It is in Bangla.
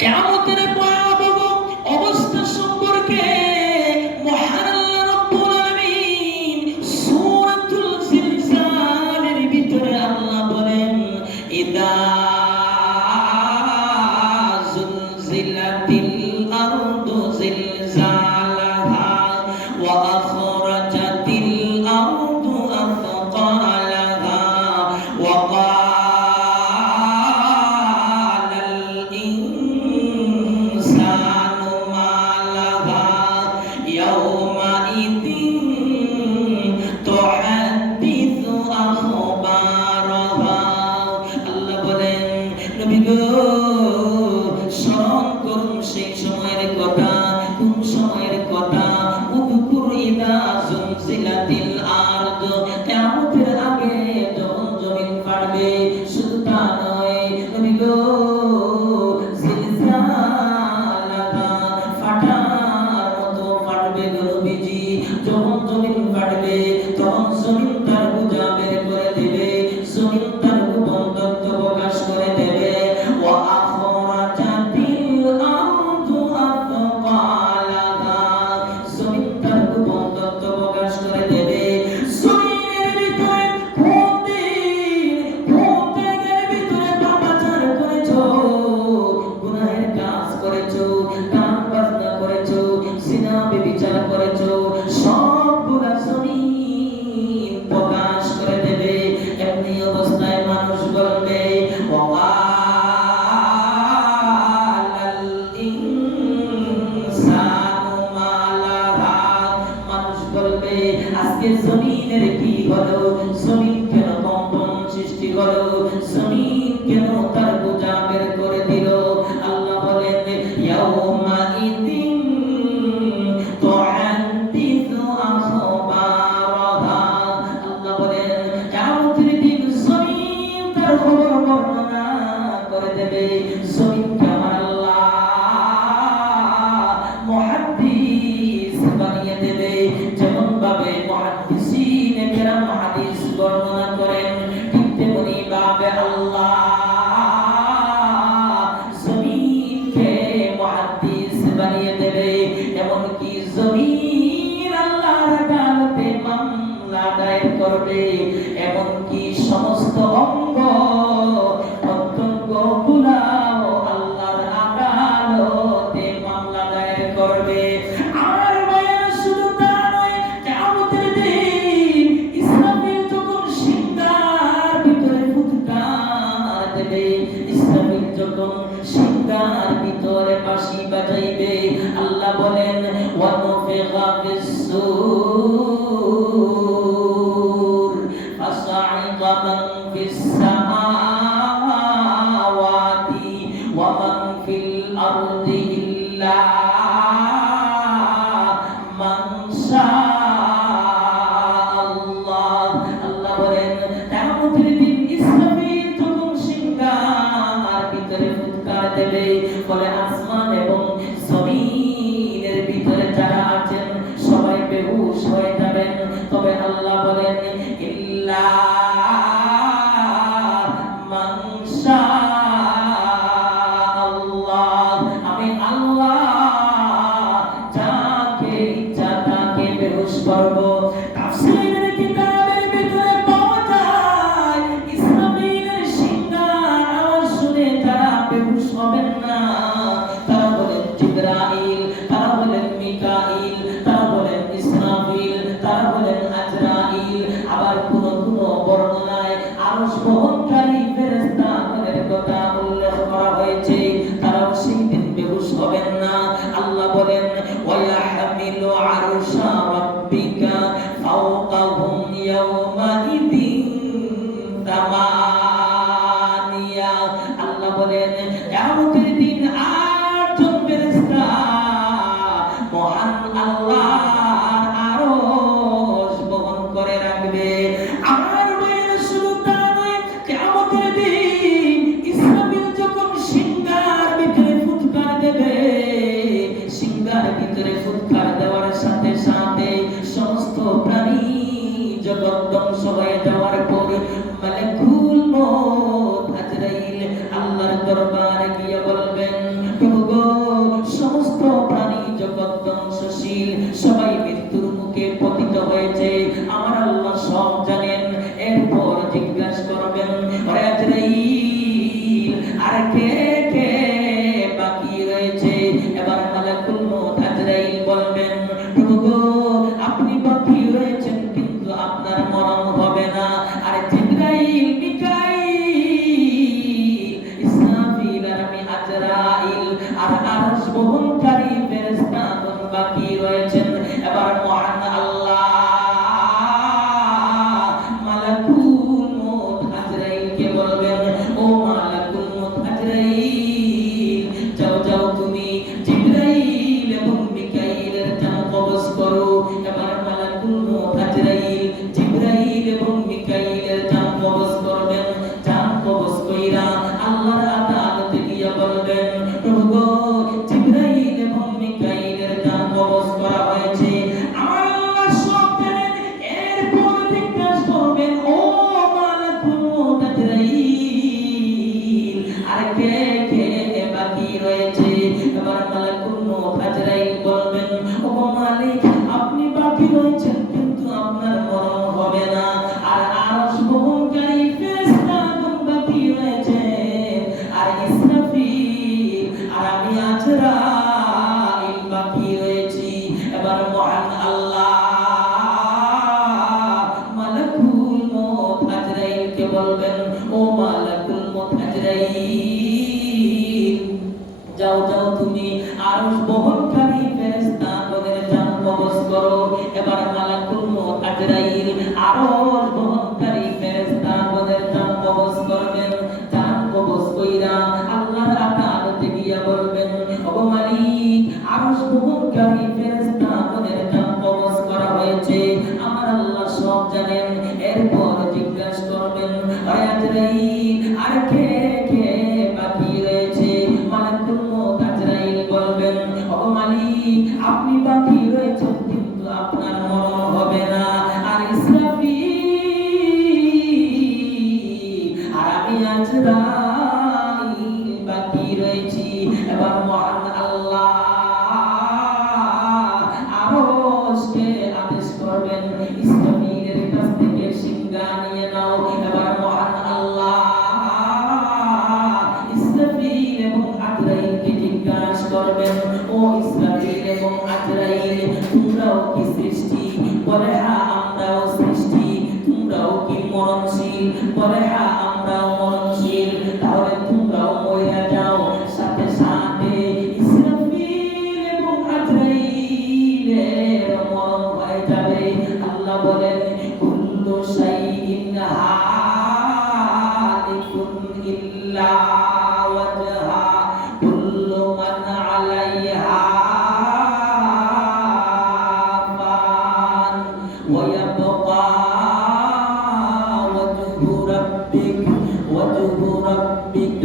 কিয়ামতের ভয়াবহ অবস্থা সম্পর্কে মহান আল্লাহ রাব্বুল আলামিন সূরাতুল জিলজালের ভিতরে আল্লাহ বলেন, ইদা জুলজিলাতিল আরদু জিলজালাহা ওয়া আখরাজাতিল আরদু আথকালাহা ওয়া স্মরণ করুন সেই সময়ের কথা। কোন সময়ের কথা? উযকুর ইযা যুলজিলাতিল আরদ, কিয়ামতের আগে যখন জমিন ফাটবে। শুধু তা নয় নবী গো, জিলজালাহা, ফাটার মতো ফাটবে গো নবীজি। যখন জমিন ফাটবে তখন জমিন তার বোঝা বের করে দেবে, জমিন তার গোপন তথ্য প্রকাশ করে দেবে। ওয়া আখরাজাতিল আরদু আথকালাহা, জমিন তার গোপন তথ্য প্রকাশ করে দেবে। জমিনের ভিতরে প্রত্যেকের ভিতরে পাপাচার করেছো, গুনাহের কাজ করেছো, গান বাজনা করেছো, জিনা ব্যভিচার করেছো, সবগুলা জমিন প্রকাশ করে দেবে। এমনি অবস্থায় মানুষ বলবে, ওয়াকালাল ইনসানু মা লাহা, মানুষ বলবে আজকে জমিনের কি হলো? জমিন কেন কম্পন সৃষ্টি হলো? জমিন কেন তার বোঝা বের করে দিল? আল্লাহ বলেন, ইয়াউমা ইদিন তুহাদ্দিসু আখবারাহা, আল্লাহ বলেন কিয়ামতের দিন জমিন তার খবর বর্ণনা করে দেবে। জমিনকে আমার আল্লাহ মুহাদ্দিস বানিয়ে দেবে। যেমন ভাবে মুহাদ্দিসিনে কেরাম হাদিস বর্ণনা করেন, ঠিক তেমনি ভাবে আল্লাহ জমিনকে মুহাদ্দিস বানিয়ে দেবে। এমনকি জমিন আল্লাহর আদালতে মামলা দায়ের করবে। এমনকি সমস্ত অঙ্গ প্রত্যঙ্গ গুলাও আল্লাহর আদালতে মামলা দায়ের করবে। আর ভাইয়া শুধু তা নয়, কিয়ামতের দিন ইসরাফিল যখন সিংহার ভিতরে ফুৎকার দেবে, ইসরাফিল যখন সিংহার ভিতরে বাঁশি বাজাইবে, আল্লাহ বলেন, ওয়া নুফিখা ফিস-সূর ফাসা'iqa মান ফিস-সামাওয়াতি ওয়া মান ফিল আরদি ইল্লা মান শাআল্লাহ। আল্লাহ বলেন, কিয়ামতের দিন ইসরাফিল যখন সিংহার ভিতরে ফুৎকার দেবে, বলে আসমান এবং জমিনের ভিতরে যারা আছেন সবাই বেহুশ হয়ে যাবেন। তবে আল্লাহ বলেন, ইল্লা মান শাআল্লাহ, আমি আল্লাহ যাকে ইচ্ছা তাকে বেহুশ করব। তাফসীরের কিতাবের ভিতরে পাওয়া যায়, ইসরাফিলের সিংহার আওয়াজ শুনে যারা বেহুশ হবেন না, তারা বলেন জিবরাইল, তারা বলেন মিকাইল, তারা বলেন ইসরাফিল, তারা বলেন আজরাইল। আবার কোন কোন বর্ণনায় আরশ বহনকারী ফেরেশতাদের কথা উল্লেখ করা হয়েছে, তারাও সেই দিন বেহুশ হবেন না। আল্লাহ বলেন, ওয়া ইয়াহমিলু আরশা রাব্বিকা ফাওকাহুম ইয়াওমা ইদিন তামানিয়া। আল্লাহ বলেন, কিয়ামতের দিন আটজন ফেরেশতা মহান আল্লাহর আরশ বহন করে রাখবে। আমার ভাইয়েরা শুধু তা নয়, কিয়ামতের দিন ইসরাফিল যখন সিংহার ভিতরে ফুৎকার দেবে, সিংহার ভিতরে ফুৎকার দেওয়ার সাথে সাথে সমস্ত প্রাণী জগৎ ধ্বংস হয়ে যাওয়ার পর মালাকুল মউত আজরাইল আল্লাহর দরবারে গিয়ে বলবেন, প্রভু গতিশীল, সবাই মৃত্যুর মুখে পতিত হয়েছে, আমার আল্লাহ সব জানেন। এরপর জিজ্ঞাসা করবেন, ওরে আজরাইল, আর কে কে বাকি রয়েছে? এবার মালাকুল মউত আজরাইল বলবেন, প্রভু গো, আপনি বাকি রয়েছেন কিন্তু আপনার মরণ হবে না। আর জিবরাইল, মিকাইল, ইসরাফিল আর আমি আজরাইল আর আরশ বহনকারী ফেরেশতাগণ বাকি রয়েছেন। এবার মহান আল্লাহ মালাকুল মউত আজরাইলকে বলবেন, ও মালাকুল মউত আজরাইল, যাও যাও তুমি জিবরাইল এবং মিকাইলের জান কবজ করো। এবার মালাকুল মউত আজরাইল জিবরাইল এবং মিকাইলের জান কবজ করবেন। জান কবজ কইরা আল্লাহর আদালতে গিয়া বলবেন, প্রভু গো, জিবরাইল এবং মিকাইলের জান কবজ করা হয়েছে, আমার আল্লাহ সব জানেন। এরপর জিজ্ঞাসা করবেন, ও মালাকুল মউত আজরাইল, আর কে কে বাকি রয়েছে? এবার মালাকুল মউত আজরাইল বলবেন, ও মালিক, আপনি বাকি রয়েছেন কিন্তু আপনার মরণ হবে না। আর আরশ বহনকারী ফেরেশতাগণ বাকি রয়েছে, আর ইসরাফিল আর আমি আজরাইল বাকি রয়েছি। এবার মহান আল্লাহ মালাকুল মউত আজরাইলকে বলবেন, ও মালাকুল মউত আজরাইল, যাও যাও তুমি আরশ বহনকারী ফেরেশতাগণের জান কবজ করো। এবার মালাকুল মউত আজরাইল আরশ বহনকারী ফেরেশতাগণের জান কবজ করবেন। জান কবজ কইরা আল্লাহর আদালতে গিয়া বলবেন, ও মালিক, আরশ বহনকারী ফেরেশতাগণের জান কবজ করা হয়েছে, আমার আল্লাহ সব জানেন। এরপর জিজ্ঞাসা করবেন, ও আজরাইল, আর কে কে বাকি রয়েছে? মালাকুল মউত আজরাইল বলবেন, ও মালিক, আপনি বাকি রয়েছেন কিন্তু আপনার মরণ হবে না। আর ইসরাফিল আর আমি আজরাইল বাকি রয়েছি। এবার মহান আল্লাহ আরশকে আদেশ করবেন, ইসরাফিলের কাছ থেকে সিংহা নিয়ে নাও। এবার মহান আল্লাহ ইসরাফিল এবং আজরাইলকে জিজ্ঞাসা করবেন, ও ইসরাফিল এবং আজরাইল, তোমরাও কি সৃষ্টি? বলে, হ্যাঁ, আমরাও সৃষ্টি। তোমরাও কি মরণশীল? বলে, হ্যাঁ, আমরাও মরণশীল। তাহলে তোমরাও মইরা যাও। সাথে সাথে ইসরাফিল এবং আজরাইলের মরণ হয়ে যাবে। আল্লাহ বলেন, কুল্লু শাইইন হালিকুন ইল্লা ওয়াজহা, কুল্লু মান আলাইহা ফান, ওয়া ইয়াবকা ওয়াজহু রাব্বিক